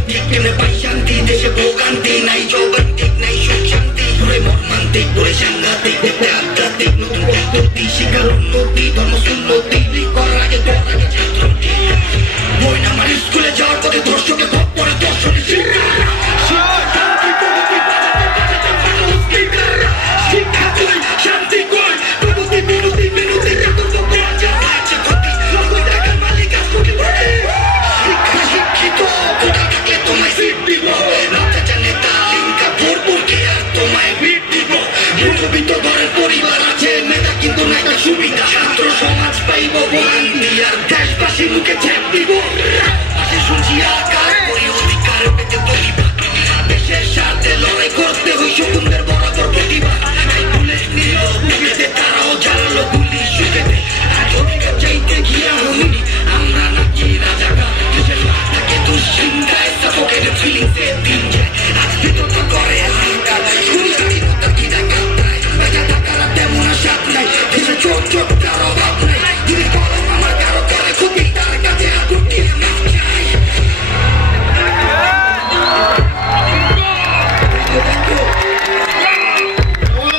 কেমনে পাই শান্তি দেশে ভোগান্তি নাই যৌগান্তিক নাই সুখ শান্তি পুরে মর্মান্তিক পুরে সাংঘাতিক দেখতে আধ্যাত্মিক নতুন পদ্ধতি শিকার উন্নতি ধর্ম সুন্নতি করার আগে